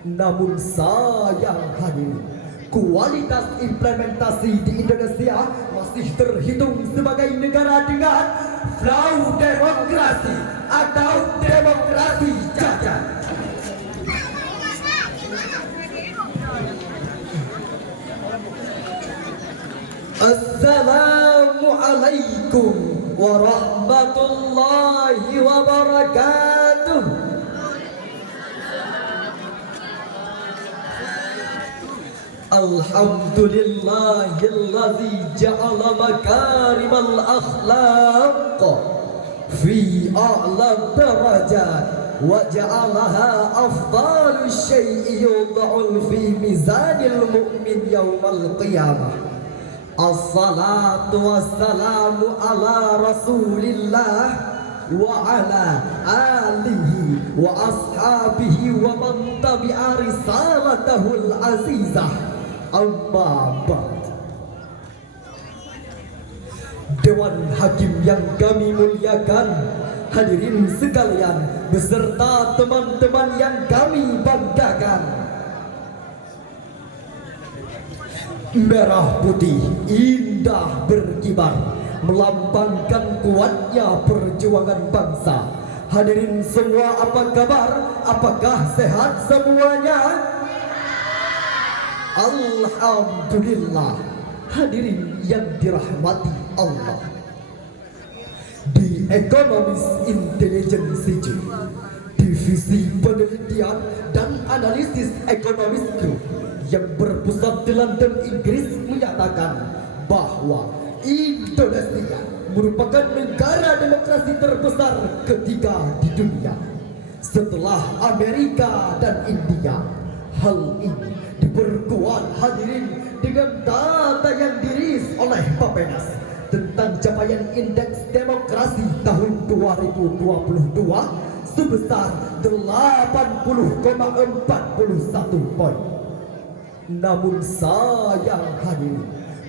Namun sayang hadirin, kualitas implementasi di Indonesia masih terhitung sebagai negara dengan flau demokrasi atau demokrasi cacat. Assalamualaikum warahmatullahi wabarakatuh. Alhamdulillahilladzi ja'ala makarimal akhlaq fi a'la darajat wa ja'alaha afdalu syai'i yudha'u fi mizanil mu'min yaumal qiyamah. Assalatu wassalamu ala rasulillah wa ala alihi wa ashabihi wa man tabi'a risalatahul azizah. Amma ba'd. Dewan Hakim yang kami muliakan, hadirin sekalian beserta teman-teman yang kami banggakan. Merah putih indah berkibar melambangkan kuatnya perjuangan bangsa. Hadirin semua, apa kabar? Apakah sehat semuanya? Alhamdulillah. Hadirin yang dirahmati Allah, di Economist Intelligence Divisi Penelitian dan Analisis Ekonomis Group yang berpusat di London, Inggris menyatakan bahwa Indonesia merupakan negara demokrasi terbesar ketiga di dunia setelah Amerika dan India. Hal ini diperkuat hadirin dengan data yang dirilis oleh Bappenas tentang capaian indeks demokrasi tahun 2022 sebesar 80,41 poin. Namun sayang hadirin,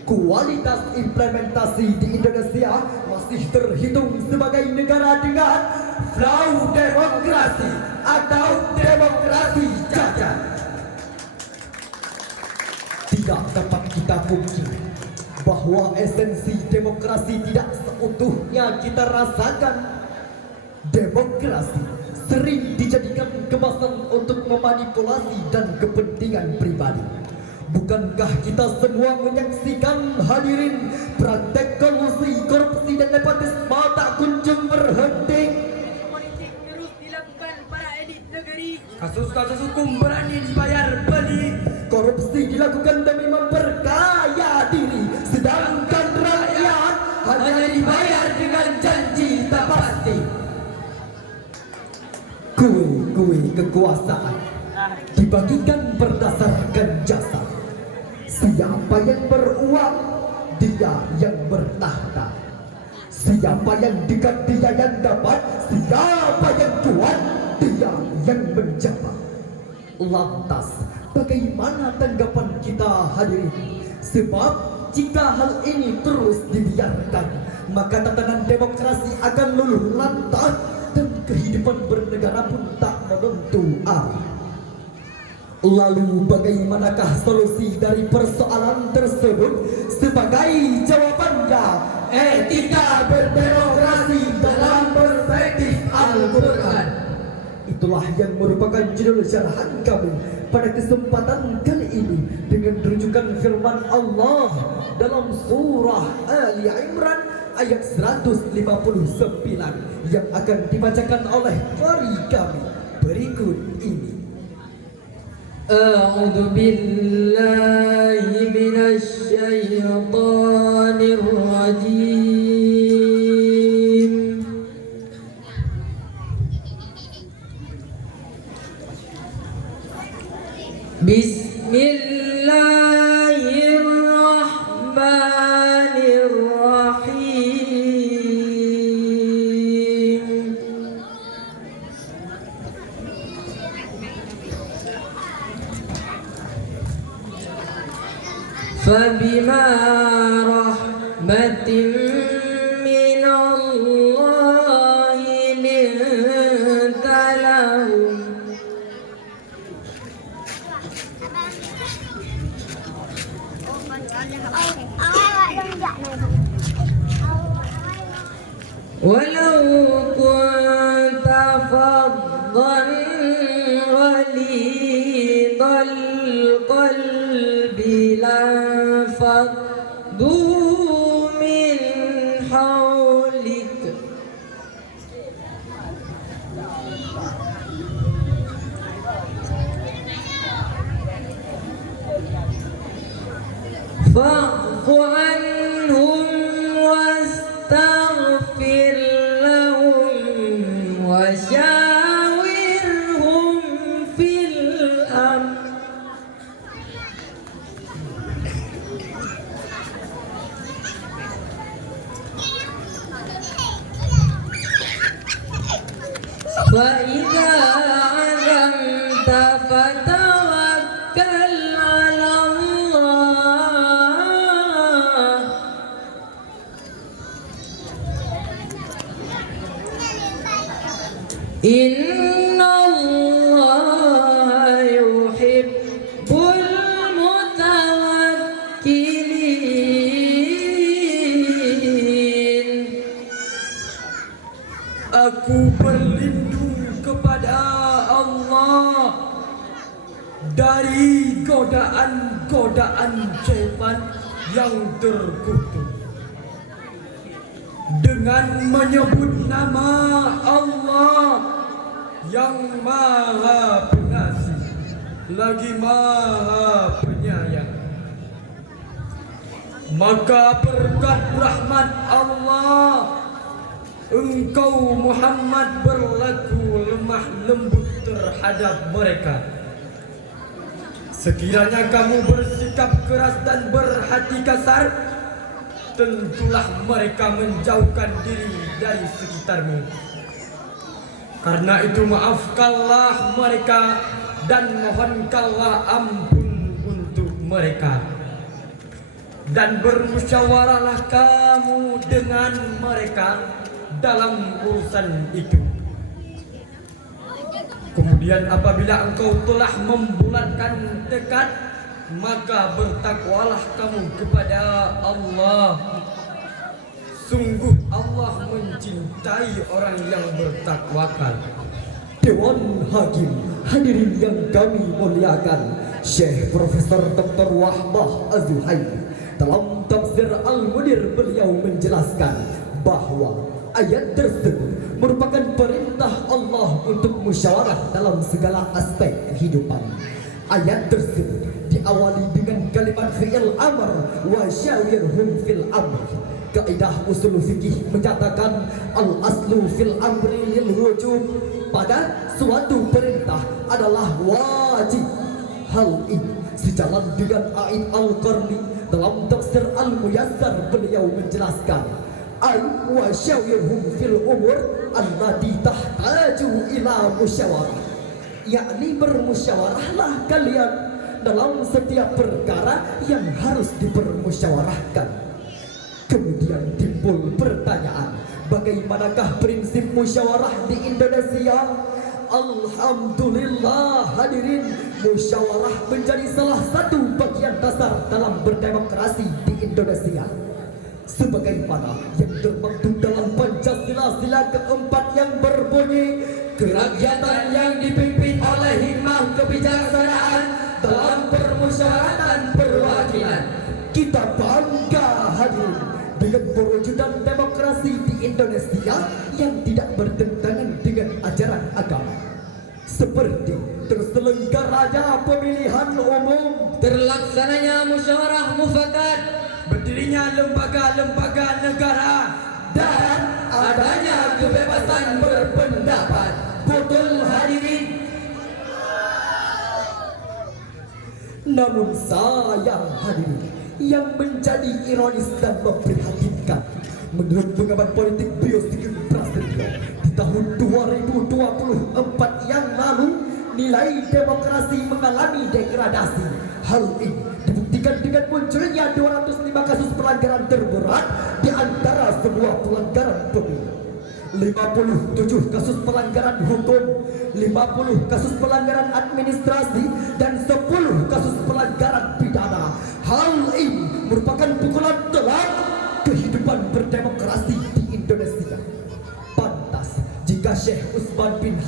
kualitas implementasi di Indonesia masih terhitung sebagai negara dengan flau demokrasi atau demokrasi cacat. Tidak dapat kita pungkiri bahwa esensi demokrasi tidak seutuhnya kita rasakan. Demokrasi sering dijadikan kemasan untuk memanipulasi dan kepentingan pribadi. Bukankah kita semua menyaksikan hadirin praktek kolusi, korupsi dan nepotisme tak kunjung berhenti? Politik terus dilakukan para elit negeri. Kasus-kasus hukum berani dibayar beli. Korupsi dilakukan demi memperkaya diri, sedangkan rakyat hanya dibayar dengan janji tak pasti. Kue kekuasaan dibagikan berdasarkan jasa. Siapa yang beruang, dia yang bertahta. Siapa yang dekat, dia yang dapat. Siapa yang kuat, dia yang menjabat. Lantas bagaimana tanggapan kita hadirin? Sebab jika hal ini terus dibiarkan, maka tatanan demokrasi akan luluh lantak dan kehidupan bernegara pun tak menentu arah. Lalu bagaimanakah solusi dari persoalan tersebut? Sebagai jawabannya, etika berdemokrasi dalam perspektif Al-Quran. Itulah yang merupakan judul syarahan kami pada kesempatan kali ini dengan rujukan firman Allah dalam surah Ali Imran ayat 159 yang akan dibacakan oleh qari kami berikut ini. A'udzu billahi minasy syaithanir rajim. Bismillahirrahmanirrahim. فبما رحمة من الله لنت لهم ولو كنت فظا غليظ القلب لانفضوا من حولك فاعف عنهم واستغفر لهم وشاورهم في الأمر فإذا عزمت فتوكل على الله إن الله يحب المتوكلين. Aku berlindung kepada Allah dari godaan-godaan syaitan yang terkutuk. Dengan menyebut nama Allah yang Maha Pengasih lagi Maha Penyayang, maka berkat rahmat Allah engkau Muhammad berlaku lemah lembut terhadap mereka. Sekiranya kamu bersikap keras dan berhati kasar, tentulah mereka menjauhkan diri dari sekitarmu. Karena itu maafkanlah mereka dan mohonkanlah ampun untuk mereka. Dan bermusyawarahlah kamu dengan mereka dalam urusan itu. Kemudian apabila engkau telah membulatkan tekad, maka bertakwalah kamu kepada Allah. Sungguh Allah mencintai orang yang bertakwakal. Dewan Hakim, hadirin yang kami muliakan, Syekh Profesor Dr. Wahbah Az-Zuhaili dalam tafsir Al-Munir beliau menjelaskan bahwa ayat tersebut merupakan perintah Allah untuk musyawarah dalam segala aspek kehidupan. Ayat tersebut diawali dengan kalimat fi'il amr wa syawirhum fil amr. Kaidah usul fikih menyatakan al-aslu fil amri lil wujub. Pada suatu perintah adalah wajib. Hal ini sejalan dengan A'id Al-Qarni dalam tafsir Al-Muyassar beliau menjelaskan ay wa syawirhum fil umur allati tahtaju ila musyawarah, yakni bermusyawarahlah kalian dalam setiap perkara yang harus dipermusyawarahkan. Kemudian timbul pertanyaan, bagaimanakah prinsip musyawarah di Indonesia? Alhamdulillah hadirin, musyawarah menjadi salah satu bagian dasar dalam berdemokrasi di Indonesia. Sebagaimana yang termaktub dalam Pancasila sila keempat yang berbunyi, kerakyatan yang dipimpin oleh hikmah kebijaksanaan dalam permusyawaratan perwakilan. Kita bangga hadirin dengan perwujudan demokrasi di Indonesia yang tidak bertentangan dengan ajaran agama, seperti terselenggaranya pemilihan umum, terlaksananya musyawarah mufakat, berdirinya lembaga-lembaga negara, dan adanya kebebasan berpendapat. Betul hadirin. Namun sayang hadirin, yang menjadi ironis dan memprihatinkan, menurut pengamat politik Biosigit Prasetyo, di tahun 2024 yang lalu nilai demokrasi mengalami degradasi. Hal ini dibuktikan dengan munculnya 205 kasus pelanggaran terberat di antara semua pelanggaran pemilu. 57 kasus pelanggaran hukum, 50 kasus pelanggaran administrasi, dan 10 kasus pelanggaran pidana. Hal ini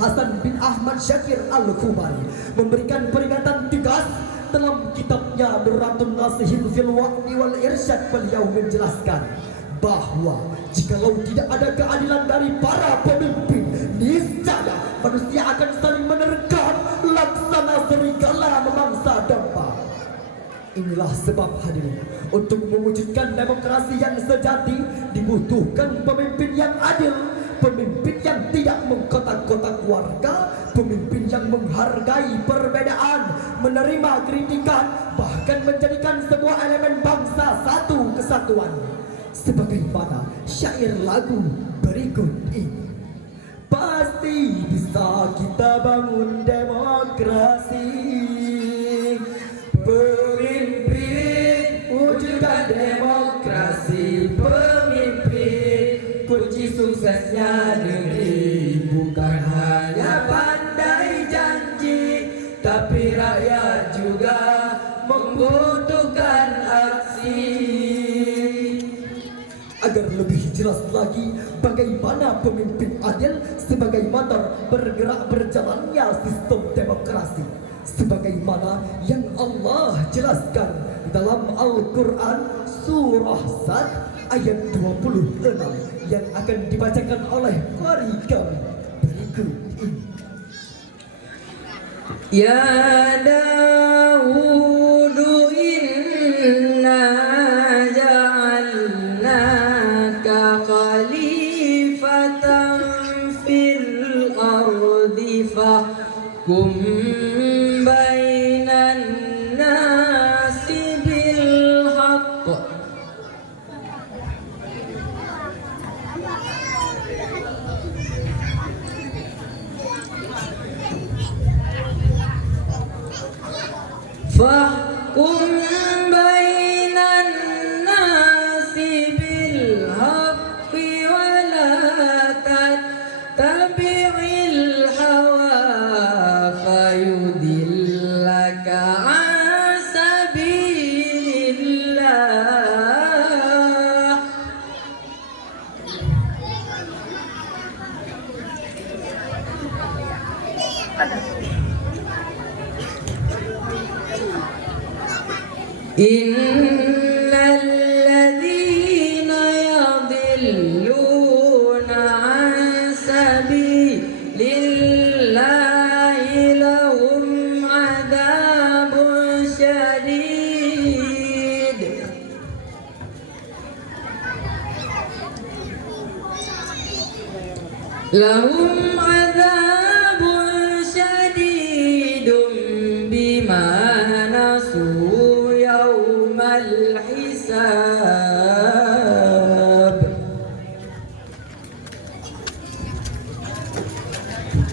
Hasan bin Ahmad Syakir Al-Khubari memberikan peringatan tegas dalam kitabnya Nurratun Nasihin fil Wa'di wal Irsyad. Beliau menjelaskan bahwa jikalau tidak ada keadilan dari para pemimpin, niscaya manusia akan saling menerkam laksana serigala memangsa domba. Inilah sebab hadirin, untuk mewujudkan demokrasi yang sejati dibutuhkan pemimpin yang adil, pemimpin yang tidak mengkotak-kotak warga, pemimpin yang menghargai perbedaan, menerima kritikan, bahkan menjadikan semua elemen bangsa satu kesatuan. Sebagaimana syair lagu berikut ini. Pasti bisa kita bangun demokrasi, pemimpin wujudkan demokrasi, pemimpin kunci suksesnya negeri. Bukan hanya pandai janji, tapi rakyat juga membutuhkan aksi. Agar lebih jelas lagi bagaimana pemimpin adil sebagai motor bergerak berjalannya sistem demokrasi, sebagaimana yang Allah jelaskan dalam Al-Quran surah Sad ayat 26 yang akan dibacakan oleh qari kami berikut ini. Ya Dawudu inna ja'alnaka khalifatan fil ardi fahkum bainan nasi bil haqq. Fahkum bainan nasi bil haqqi wa la tattabi'il hawa fayudillaka an sabilillah. Innal ladzina yadhilluna an sabilillahi lahum adzabun syadid. Lahum adzabun syadidun bima nasu yaumal hisab.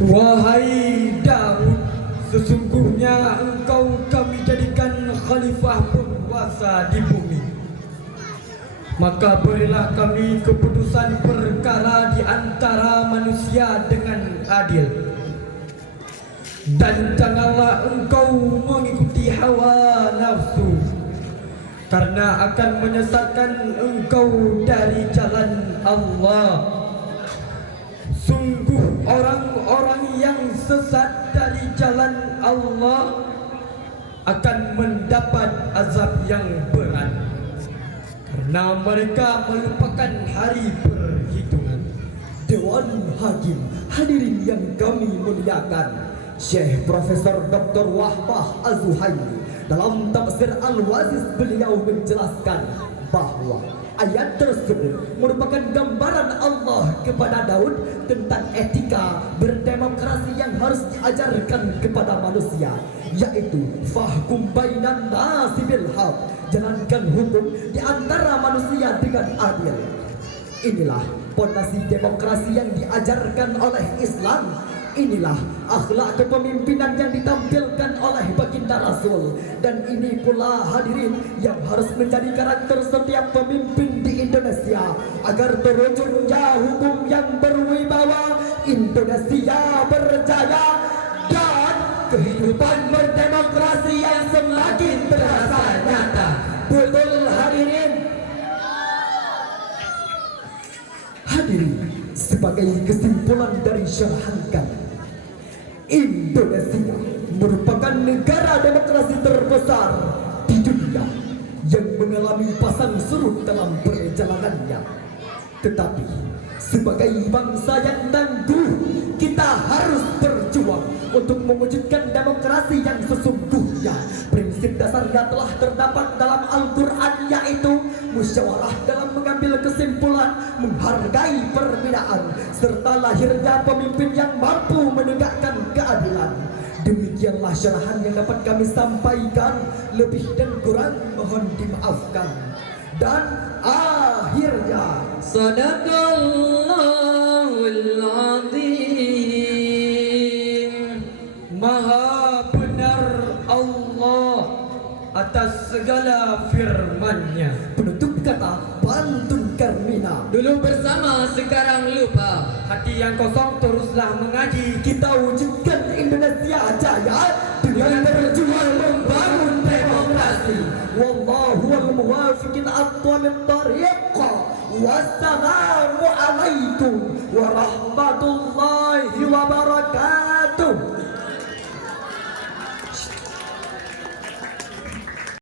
Wahai Daud, sesungguhnya engkau kami jadikan khalifah penguasa di bumi. Maka berilah kami keputusan perkara di antara manusia dengan adil. Dan janganlah engkau mengikuti hawa nafsu, karena akan menyesatkan engkau dari jalan Allah. Sungguh orang-orang yang sesat dari jalan Allah akan mendapat azab yang berat, karena mereka melupakan hari perhitungan. Dewan Hakim hadirin yang kami muliakan, Syekh Profesor Dr. Wahbah Az-Zuhaili dalam tafsir Al-Waziz beliau menjelaskan bahwa ayat tersebut merupakan gambaran Allah kepada Daud tentang etika berdemokrasi yang harus diajarkan kepada manusia, yaitu fahkum bainan nasi bil haq, jalankan hukum di antara manusia dengan adil. Inilah pondasi demokrasi yang diajarkan oleh Islam. Inilah akhlak kepemimpinan yang ditampilkan oleh baginda Rasul. Dan ini pula hadirin yang harus menjadi karakter setiap pemimpin di Indonesia, agar terwujudnya hukum yang berwibawa, Indonesia berjaya, dan kehidupan berdemokrasi yang semakin terasa nyata. Betul hadirin? Hadirin, sebagai kesimpulan dari syarahan kami, Indonesia merupakan negara demokrasi terbesar di dunia yang mengalami pasang surut dalam perjalanannya. Tetapi sebagai bangsa yang tangguh, kita harus berjuang untuk mewujudkan demokrasi yang sesungguhnya. Prinsip dasarnya telah terdapat dalam Al-Quran, yaitu musyawarah dalam mengambil kesimpulan, menghargai perbedaan, serta lahirnya pemimpin yang mampu menegakkan keadilan. Demikianlah syarahan yang dapat kami sampaikan. Lebih dan kurang mohon dimaafkan. Dan akhirnya, Sadaqallahul Azim. Maha benar Allah atas segala firman-Nya. penutup kata Pantun Karmina. Dulu bersama, sekarang lupa. Hati yang kosong teruslah mengaji. Kita wujudkan Indonesia jaya dengan berjuang membangun demokrasi. Wallahu al-muwafiqin aqwamit tariq. Wassalamu alaikum warahmatullahi